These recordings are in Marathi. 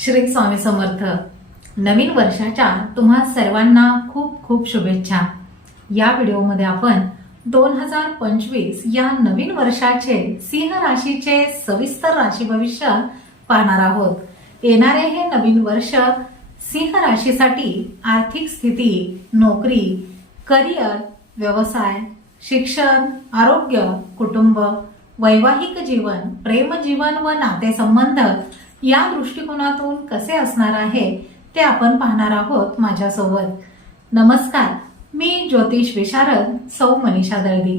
श्री स्वामी समर्थ नवीन वर्षाच्या तुम्हा सर्वांना खूप खूप शुभेच्छा. या व्हिडिओमध्ये आपण दोन हजार पंचवीस या नवीन वर्षाचे सिंह राशीचे सविस्तर राशी भविष्य पाहणार आहोत. येणारे हे नवीन वर्ष सिंह राशीसाठी आर्थिक स्थिती नोकरी करिअर व्यवसाय शिक्षण आरोग्य कुटुंब वैवाहिक जीवन प्रेमजीवन व नातेसंबंध या दृष्टिकोनातून कसे असणार आहे ते आपण पाहणार आहोत माझ्यासोबत. नमस्कार मी ज्योतिष विशारद सौ मनीषा दळवी.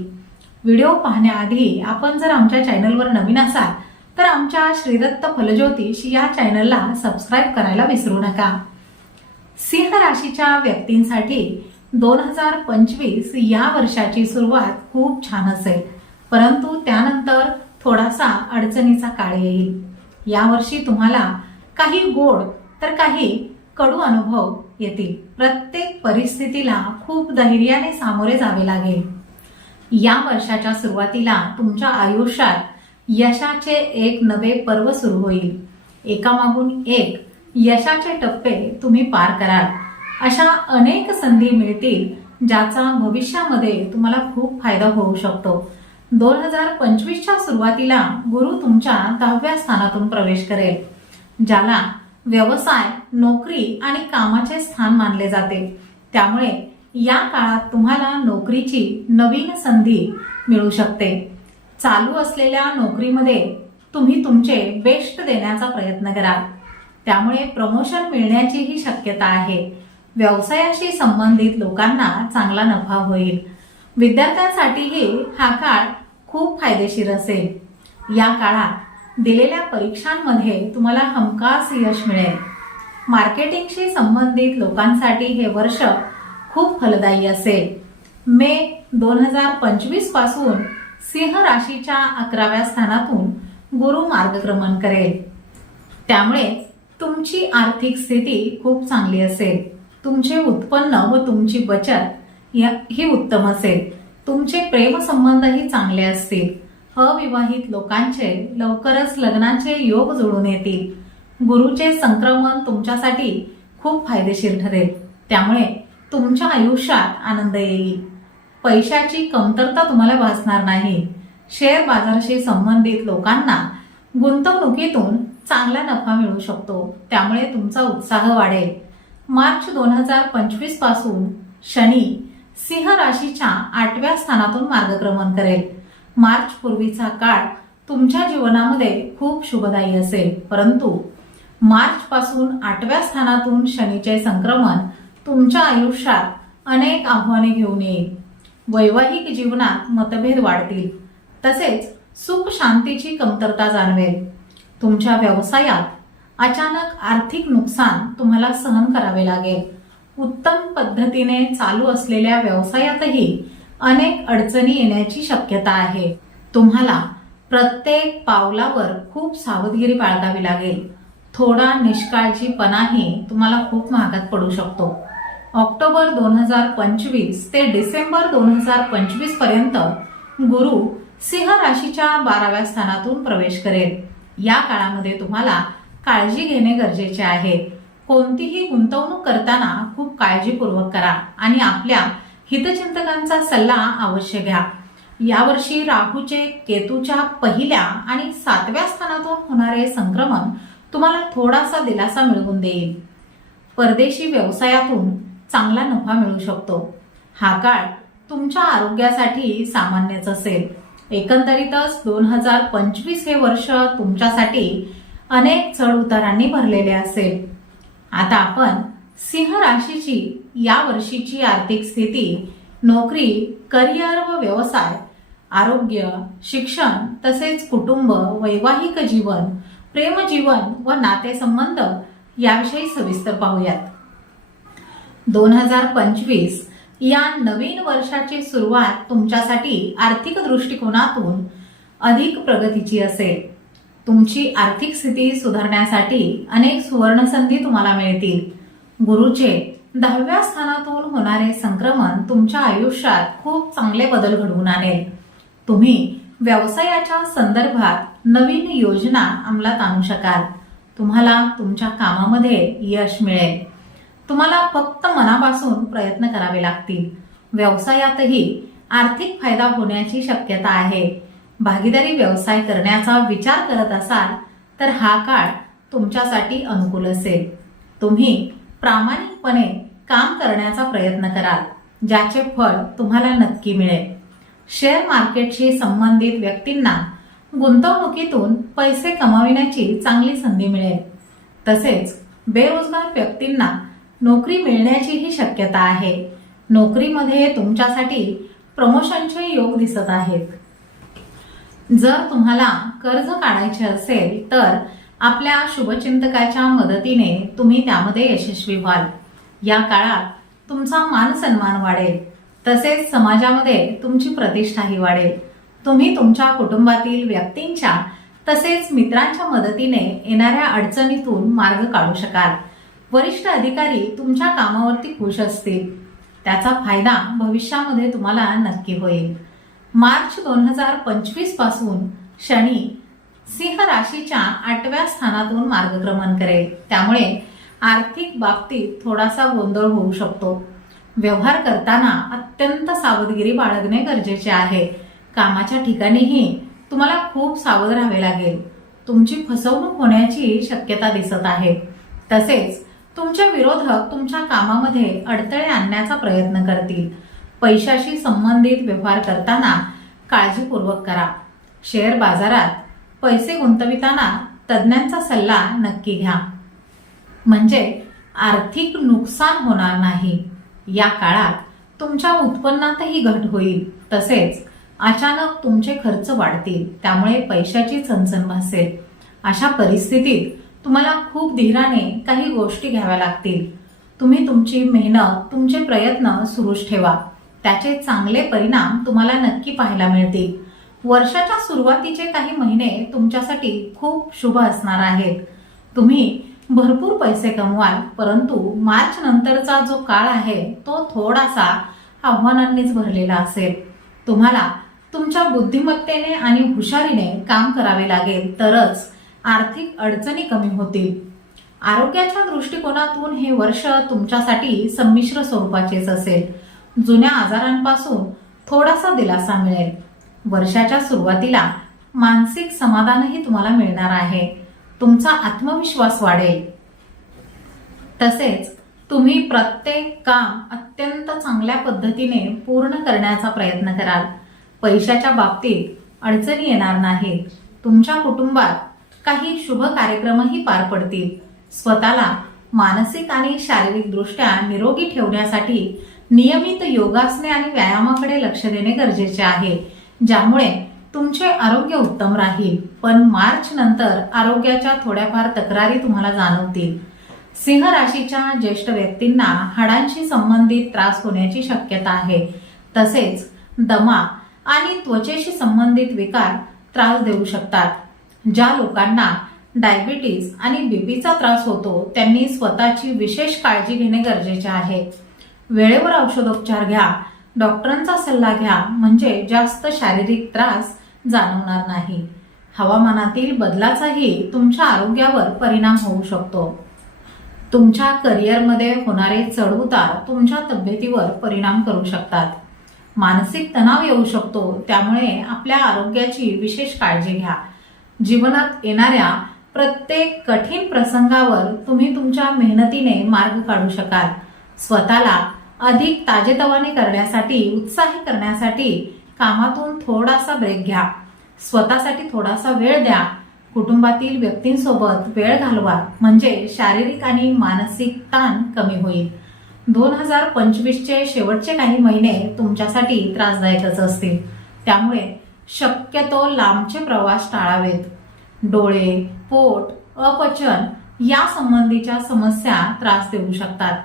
व्हिडिओ पाहण्याआधी आपण जर आमच्या चॅनलवर नवीन असाल तर आमच्या श्रीदत्त फलज्योतिष या चॅनलला सबस्क्राईब करायला विसरू नका. सिंह राशीच्या व्यक्तींसाठी दोन हजार पंचवीस या वर्षाची सुरुवात खूप छान असेल परंतु त्यानंतर थोडासा अडचणीचा काळ येईल. यावर्षी तुम्हाला काही गोड तर काही कडू अनुभव येतील. प्रत्येक परिस्थितीला खूप धैर्याने सामोरे जावे लागेल. या वर्षाच्या सुरुवातीला तुमच्या आयुष्यात यशाचे एक नवे पर्व सुरू होईल. एकामागून एक यशाचे टप्पे तुम्ही पार कराल. अशा अनेक संधी मिळतील ज्याचा भविष्यामध्ये तुम्हाला खूप फायदा होऊ शकतो. दोन हजार पंचवीसच्या सुरुवातीला गुरु तुमच्या दहाव्या स्थानातून प्रवेश करेल ज्याला व्यवसाय नोकरी आणि कामाचे स्थान मानले जाते. त्यामुळे या काळात तुम्हाला नोकरीची नवीन संधी मिळू शकते. चालू असलेल्या नोकरीमध्ये तुम्ही तुमचे बेस्ट देण्याचा प्रयत्न कराल. त्यामुळे प्रमोशन मिळण्याचीही शक्यता आहे. व्यवसायाशी संबंधित लोकांना चांगला नफा होईल. विद्यार्थ्यांसाठीही हा काळ खूप फायदेशीर असेल. या काळात दिलेल्या परीक्षांमध्ये तुम्हाला हमखास यश मिळेल. मार्केटिंगशी संबंधित लोकांसाठी हे वर्ष खूप फलदायी असेल. मे दोन हजार पंचवीसपासून सिंह राशीच्या अकराव्या स्थानातून गुरु मार्गक्रमण करेल. त्यामुळे तुमची आर्थिक स्थिती खूप चांगली असेल. तुमचे उत्पन्न व तुमची बचत ही उत्तम असेल. तुमचे प्रेमसंबंधही चांगले असतील. अविवाहित लोकांचे लवकरच लग्नाचे योग जुळून येतील. गुरुचे संक्रमण तुमच्यासाठी खूप फायदेशीर ठरेल. त्यामुळे तुमच्या आयुष्यात आनंद येईल. पैशाची कमतरता तुम्हाला भासणार नाही. शेअर बाजाराशी संबंधित लोकांना गुंतवणुकीतून चांगला नफा मिळू शकतो. त्यामुळे तुमचा उत्साह वाढेल. मार्च दोन हजार पंचवीसपासून शनी सिंह राशीच्या आठव्या स्थानातून मार्गक्रमण करेल. मार्च पूर्वीचा काळ तुमच्या जीवनामध्ये खूप शुभदायी असेल. परंतु मार्च पासून आठव्या स्थानातून शनीचे संक्रमण तुमच्या आयुष्यात अनेक आव्हाने घेऊन येईल. वैवाहिक जीवनात मतभेद वाढतील. तसेच सुख शांतीची कमतरता जाणवेल. तुमच्या व्यवसायात अचानक आर्थिक नुकसान तुम्हाला सहन करावे लागेल. उत्तम पद्धतीने चालू असलेल्या व्यवसायातही अनेक अडचणी येण्याची शक्यता आहे. तुम्हाला प्रत्येक पावलावर खूप सावधगिरी बाळगावी लागेल. थोडा निष्काळजीपणाही तुम्हाला खूप महागात पडू शकतो. ऑक्टोबर दोन हजार पंचवीस ते डिसेंबर दोन हजार पंचवीसपर्यंत गुरु सिंह राशीच्या बाराव्या स्थानातून प्रवेश करेल. या काळामध्ये तुम्हाला काळजी घेणे गरजेचे आहे. कोणतीही गुंतवणूक करताना खूप काळजीपूर्वक करा आणि आपल्या हितचिंतकांचा सल्ला अवश्य घ्या. यावर्षी राहूचे केतूच्या पहिल्या आणि सातव्या स्थानातून होणारे संक्रमण तुम्हाला थोडासा दिलासा मिळवून देईल. परदेशी व्यवसायातून चांगला नफा मिळू शकतो. हा काळ तुमच्या आरोग्यासाठी सामान्यच असेल. एकंदरीतच दोन हजार पंचवीस हे वर्ष तुमच्यासाठी अनेक चढ उतारांनी भरलेले असेल. आता आपण सिंह राशीची या वर्षीची आर्थिक स्थिती नोकरी करिअर व व्यवसाय आरोग्य शिक्षण तसेच कुटुंब वैवाहिक जीवन प्रेमजीवन व नातेसंबंध याविषयी सविस्तर पाहूयात. दोन हजार पंचवीस या नवीन वर्षाची सुरुवात तुमच्यासाठी आर्थिक दृष्टिकोनातून अधिक प्रगतीची असेल. तुमची आर्थिक स्थिती सुधारण्यासाठी अनेक सुवर्णसंधी तुम्हाला मिळतील. गुरुचे दहाव्या स्थानातून होणारे संक्रमण तुमच्या आयुष्यात खूप चांगले बदल घडवून आणेल. तुम्ही व्यवसायाच्या संदर्भात नवीन योजना अंमलात आणू शकाल. तुम्हाला तुमच्या कामामध्ये यश मिळेल. तुम्हाला फक्त मनापासून प्रयत्न करावे लागतील. व्यवसायातही आर्थिक फायदा होण्याची शक्यता आहे. भागीदारी व्यवसाय करण्याचा विचार करत असाल तर हा काळ तुमच्यासाठी अनुकूल असेल. तुम्ही प्रामाणिकपणे काम करण्याचा प्रयत्न कराल ज्याचे फळ तुम्हाला नक्की मिळेल. शेअर मार्केटशी संबंधित व्यक्तींना गुंतवणुकीतून पैसे कमाविण्याची चांगली संधी मिळेल. तसेच बेरोजगार व्यक्तींना नोकरी मिळण्याचीही शक्यता आहे. नोकरीमध्ये तुमच्यासाठी प्रमोशनचे योग दिसत आहेत. जर तुम्हाला कर्ज काढायचे असेल तर आपल्या शुभचिंतकाच्या मदतीने तुम्ही त्यामध्ये यशस्वी व्हाल. या काळात तुमचा मान सन्मान वाढेल. तसेच समाजामध्ये तुमची प्रतिष्ठाही वाढेल. तुम्ही तुमच्या कुटुंबातील व्यक्तींच्या तसेच मित्रांच्या मदतीने येणाऱ्या अडचणीतून मार्ग काढू शकाल. वरिष्ठ अधिकारी तुमच्या कामावरती खुश असतील. त्याचा फायदा भविष्यामध्ये तुम्हाला नक्की होईल. मार्च दोन हजार पंचवीसपासून शनी सिंह राशीच्या आठव्या स्थानातून मार्गक्रमण करेल. त्यामुळे आर्थिक बाबतीत थोडासा गोंधळ होऊ शकतो. व्यवहार करताना अत्यंत सावधगिरी बाळगणे गरजेचे आहे. कामाच्या ठिकाणीही तुम्हाला खूप सावध राहावे लागेल. तुमची फसवणूक होण्याची शक्यता दिसत आहे. तसेच तुमचे विरोधक तुमच्या कामामध्ये अडथळे आणण्याचा प्रयत्न करतील. पैशाशी संबंधित व्यवहार करताना काळजीपूर्वक करा. शेअर बाजारात पैसे गुंतविताना तज्ज्ञांचा सल्ला नक्की घ्या. म्हणजे आर्थिक नुकसान होणार नाही. या काळात तुमच्या उत्पन्नातही घट होईल. तसेच अचानक तुमचे खर्च वाढतील. त्यामुळे पैशाची चणचण भासेल. अशा परिस्थितीत तुम्हाला खूप धीराने काही गोष्टी घ्याव्या लागतील. तुम्ही तुमची मेहनत तुमचे प्रयत्न सुरूच ठेवा. त्याचे चांगले परिणाम तुम्हाला नक्की पाहायला मिळतील. वर्षाच्या सुरुवातीचे काही महिने तुमच्यासाठी खूप शुभ असणार आहेत. तुम्ही भरपूर पैसे कमवाल परंतु मार्च नंतरचा जो काळ आहे तो थोडासा आव्हानांनीच भरलेला असेल. तुम्हाला तुमच्या बुद्धिमत्तेने आणि हुशारीने काम करावे लागेल तरच आर्थिक अडचणी कमी होतील. आरोग्याच्या दृष्टिकोनातून हे वर्ष तुमच्यासाठी संमिश्र स्वरूपाचेच असेल. जुन्या आजारांपासून थोडासा दिलासा मिळेल. वर्षाच्या सुरुवातीला मानसिक समाधानही तुम्हाला मिळणार आहे. तुमचा आत्मविश्वास वाढेल. तसेच तुम्ही प्रत्येक काम अत्यंत चांगल्या पद्धतीने पूर्ण करण्याचा प्रयत्न कराल. पैशाच्या बाबतीत अडचणी येणार नाहीत. तुमच्या कुटुंबात काही शुभ कार्यक्रमही पार पडतील. स्वतःला मानसिक आणि शारीरिक दृष्ट्या निरोगी ठेवण्यासाठी नियमित योगासने आणि व्यायामाकडे लक्ष देणे गरजेचे आहे. ज्यामुळे तुमचे आरोग्य उत्तम राहील. पण मार्च नंतर आरोग्याच्या थोड्याफार तक्रारी तुम्हाला जाणवतील. सिंह राशीच्या ज्येष्ठ व्यक्तींना हाडांशी संबंधित त्रास होण्याची शक्यता आहे. तसेच दमा आणि त्वचेशी संबंधित विकार त्रास देऊ शकतात. ज्या लोकांना डायबिटीज आणि बीपीचा त्रास होतो त्यांनी स्वतःची विशेष काळजी घेणे गरजेचे आहे. वेळेवर औषधोपचार घ्या. डॉक्टरांचा सल्ला घ्या. म्हणजे जास्त शारीरिक त्रास जाणवणार नाही. हवामानातील बदलाचाही तुमच्या आरोग्यावर परिणाम होऊ शकतो. तुमच्या करिअरमध्ये होणारे चढउतार तुमच्या तब्येतीवर परिणाम करू शकतात. मानसिक तणाव येऊ शकतो. त्यामुळे आपल्या आरोग्याची विशेष काळजी घ्या. जीवनात येणाऱ्या प्रत्येक कठीण प्रसंगावर तुम्ही तुमच्या मेहनतीने मार्ग काढू शकाल. स्वतःला अधिक ताजेतवाने करण्यासाठी उत्साही करण्यासाठी कामातून थोडासा ब्रेक घ्या. स्वतःसाठी थोडासा वेळ द्या. कुटुंबातील व्यक्तींसोबत वेळ घालवा. म्हणजे शारीरिक आणि मानसिक ताण कमी होईल. दोन हजार पंचवीसचे शेवटचे काही महिने तुमच्यासाठी त्रासदायकच असतील. त्यामुळे शक्यतो लांबचे प्रवास टाळावेत. डोळे पोट अपचन या संबंधीच्या समस्या त्रास देऊ शकतात.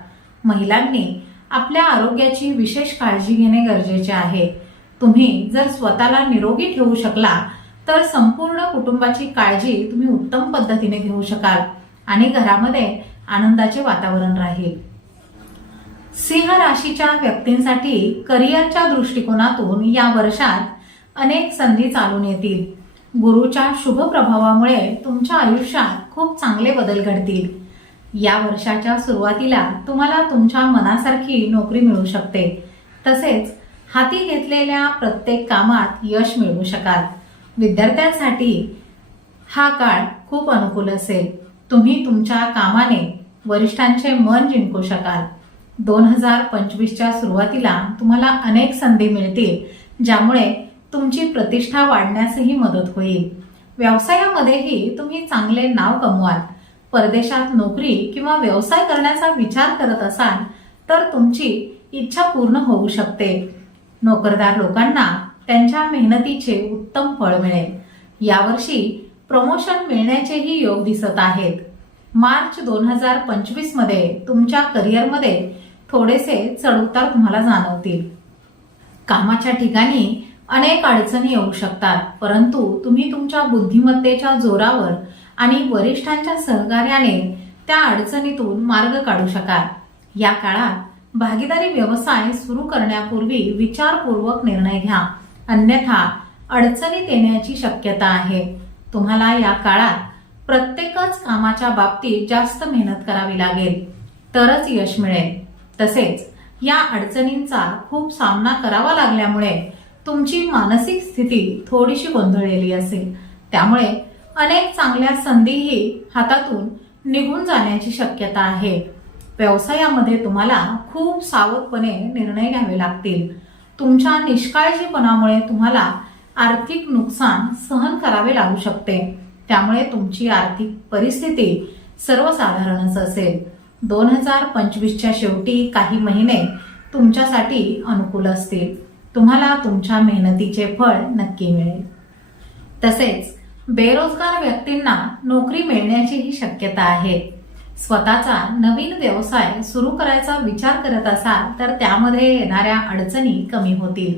महिलांनी आपल्या आरोग्याची विशेष काळजी घेणे गरजेचे आहे. तुम्ही जर स्वतःला निरोगी ठेवू शकला तर संपूर्ण कुटुंबाची काळजी तुम्ही उत्तम पद्धतीने घेऊ शकाल आणि घरामध्ये आनंदाचे वातावरण राहील. सिंह राशीच्या व्यक्तींसाठी करिअरच्या दृष्टिकोनातून या वर्षात अनेक संधी चालून येतील. गुरुच्या शुभ प्रभावामुळे तुमच्या आयुष्यात खूप चांगले बदल घडतील. या वर्षाच्या सुरुवातीला तुम्हाला तुमच्या मनासारखी नोकरी मिळू शकते. तसेच हाती घेतलेल्या प्रत्येक कामात यश मिळवू शकाल. विद्यार्थ्यांसाठी हा काळ खूप अनुकूल असेल. तुम्ही तुमच्या कामाने वरिष्ठांचे मन जिंकू शकाल. दोन हजार पंचवीसच्या सुरुवातीला तुम्हाला अनेक संधी मिळतील ज्यामुळे तुमची प्रतिष्ठा वाढण्यासही मदत होईल. व्यवसायामध्येही तुम्ही चांगले नाव कमवाल. परदेशात नोकरी किंवा व्यवसाय करण्याचा विचार करत असाल तर तुमची इच्छा पूर्ण होऊ शकते. नोकरदार लोकांना त्यांच्या मेहनतीचे उत्तम फळ मिळेल. यावर्षी प्रमोशन मिळण्याचेही योग दिसत आहेत. मार्च दोन हजार पंचवीसमध्ये तुमच्या करिअरमध्ये थोडेसे चढउतार तुम्हाला जाणवतील. कामाच्या ठिकाणी अनेक अडचणी येऊ शकतात परंतु तुम्ही तुमच्या बुद्धिमत्तेच्या जोरावर आणि वरिष्ठांच्या सहकार्याने त्या अडचणीतून मार्ग काढू शकाल. या काळात भागीदारी व्यवसाय सुरू करण्यापूर्वी विचारपूर्वक निर्णय घ्या. अन्यथा अडचणीत येण्याची शक्यता आहे. तुम्हाला या काळात प्रत्येकच कामाच्या बाबतीत जास्त मेहनत करावी लागेल. तरच यश मिळेल. तसेच या अडचणींचा खूप सामना करावा लागल्यामुळे तुमची मानसिक स्थिती थोडीशी गोंधळलेली असेल. त्यामुळे अनेक चांगल्या संधीही हातातून निघून जाण्याची शक्यता आहे. व्यवसायामध्ये तुम्हाला खूप सावधपणे निर्णय घ्यावे लागतील. तुमच्या निष्काळजीपणामुळे तुम्हाला आर्थिक नुकसान सहन करावे लागू शकते. त्यामुळे तुमची आर्थिक परिस्थिती सर्वसाधारणच असेल. दोन हजार पंचवीसच्या शेवटी काही महिने तुमच्यासाठी अनुकूल असतील. तुम्हाला तुमच्या मेहनतीचे फळ नक्की मिळेल. तसेच बेरोजगार व्यक्तींना नोकरी मिळण्याचीही शक्यता आहे. स्वतःचा नवीन व्यवसाय सुरू करायचा विचार करत असाल तर त्यामध्ये येणाऱ्या अडचणी कमी होतील.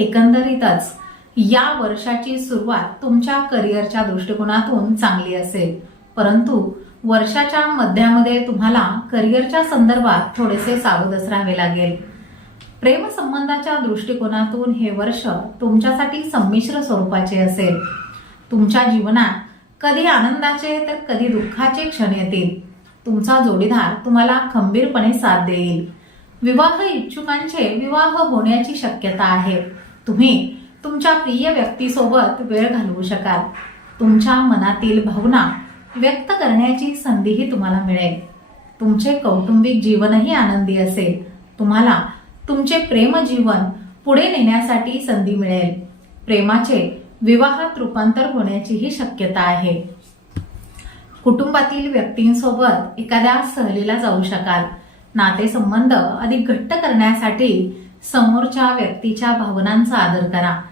एकंदरीतच या वर्षाची सुरुवात तुमच्या करिअरच्या दृष्टिकोनातून चांगली असेल. परंतु वर्षाच्या मध्यामध्ये तुम्हाला करिअरच्या संदर्भात थोडेसे सावधच राहावे लागेल. प्रेमसंबंधाच्या दृष्टिकोनातून हे वर्ष तुमच्यासाठी संमिश्र स्वरूपाचे असेल. तुमच्या जीवनात कधी आनंदाचे तर कधी दुःखाचे क्षण येतील. तुमचा जोडीदार तुम्हाला खंबीरपणे साथ देईल. विवाह इच्छुकांचे विवाह होण्याची शक्यता आहे. तुम्ही तुमच्या प्रिय व्यक्तीसोबत वेळ घालवू शकाल. तुमच्या मनातील भावना व्यक्त करण्याची संधीही तुम्हाला मिळेल. तुमचे कौटुंबिक जीवनही आनंदी असेल. तुम्हाला तुमचे प्रेम जीवन पुढे नेण्यासाठी संधी मिळेल. प्रेमाचे विवाहात रूपांतर होण्याचीही शक्यता आहे. कुटुंबातील व्यक्तींसोबत एखाद्या सहलीला जाऊ शकाल. नातेसंबंध अधिक घट्ट करण्यासाठी समोरच्या व्यक्तीच्या भावनांचा आदर करा.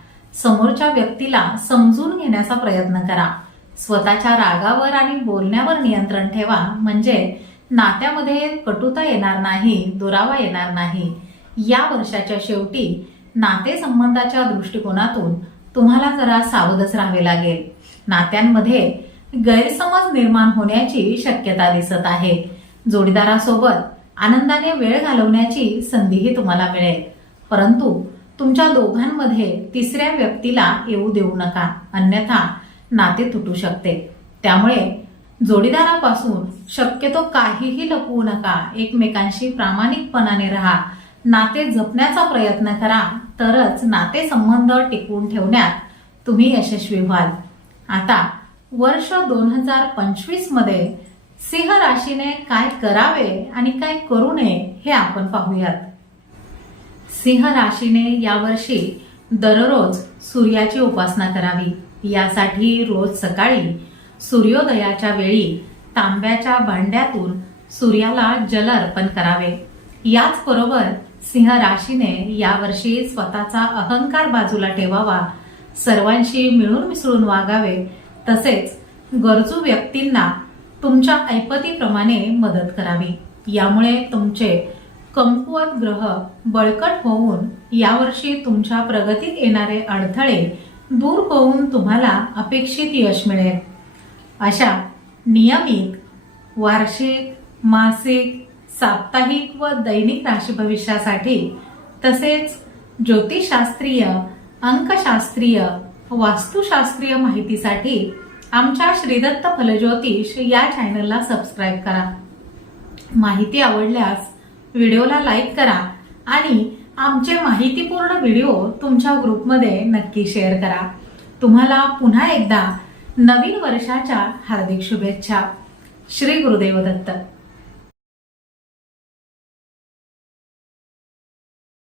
समोरच्या व्यक्तीला समजून घेण्याचा प्रयत्न करा. स्वतःच्या रागावर आणि बोलण्यावर नियंत्रण ठेवा. म्हणजे नात्यामध्ये कटुता येणार नाही दुरावा येणार नाही. या वर्षाच्या शेवटी नातेसंबंधाच्या दृष्टिकोनातून तुम्हाला जरा सावधच राहावे लागेल. नात्यांमध्ये गैरसमज निर्माण होण्याची शक्यता दिसत आहे. जोडीदारासोबत आनंदाने वेळ घालवण्याची संधीही तुम्हाला मिळेल. परंतु तुमच्या दोघांमध्ये तिसऱ्या व्यक्तीला येऊ देऊ नका. अन्यथा नाते तुटू शकते. त्यामुळे जोडीदारापासून शक्यतो काहीही लपवू नका. एकमेकांशी प्रामाणिकपणाने राहा. नाते जपण्याचा प्रयत्न करा. तरच नातेसंबंध टिकवून ठेवण्यात तुम्ही यशस्वी व्हाल. आता वर्ष दोन हजार पंचवीसमध्ये सिंह राशीने काय करावे आणि काय करू नये हे आपण पाहूयात. सिंह राशीने यावर्षी दररोज सूर्याची उपासना करावी. यासाठी रोज सकाळी सूर्योदयाच्या वेळी तांब्याच्या भांड्यातून सूर्याला जल अर्पण करावे. याचबरोबर सिंह राशीने यावर्षी स्वतःचा अहंकार बाजूला ठेवावा. सर्वांशी मिळून मिसळून वागावे. तसेच गरजू व्यक्तींना तुमच्या ऐपतीप्रमाणे मदत करावी. यामुळे तुमचे कमकुवत ग्रह बळकट होऊन यावर्षी तुमच्या प्रगतीत येणारे अडथळे दूर होऊन तुम्हाला अपेक्षित यश मिळेल. अशा नियमित वार्षिक मासिक साप्ताहिक व दैनिक राशी भविष्यासाठी तसेच ज्योतिषशास्त्रीय अंकशास्त्रीय वास्तुशास्त्रीय माहितीसाठी आमच्या श्रीदत्त फलज्योतिष या चॅनलला सबस्क्राईब करा. माहिती आवडल्यास व्हिडिओला लाईक करा आणि आमचे माहितीपूर्ण व्हिडिओ तुमच्या ग्रुपमध्ये नक्की शेअर करा. तुम्हाला पुन्हा एकदा नवीन वर्षाच्या हार्दिक शुभेच्छा. श्री गुरुदेव दत्त.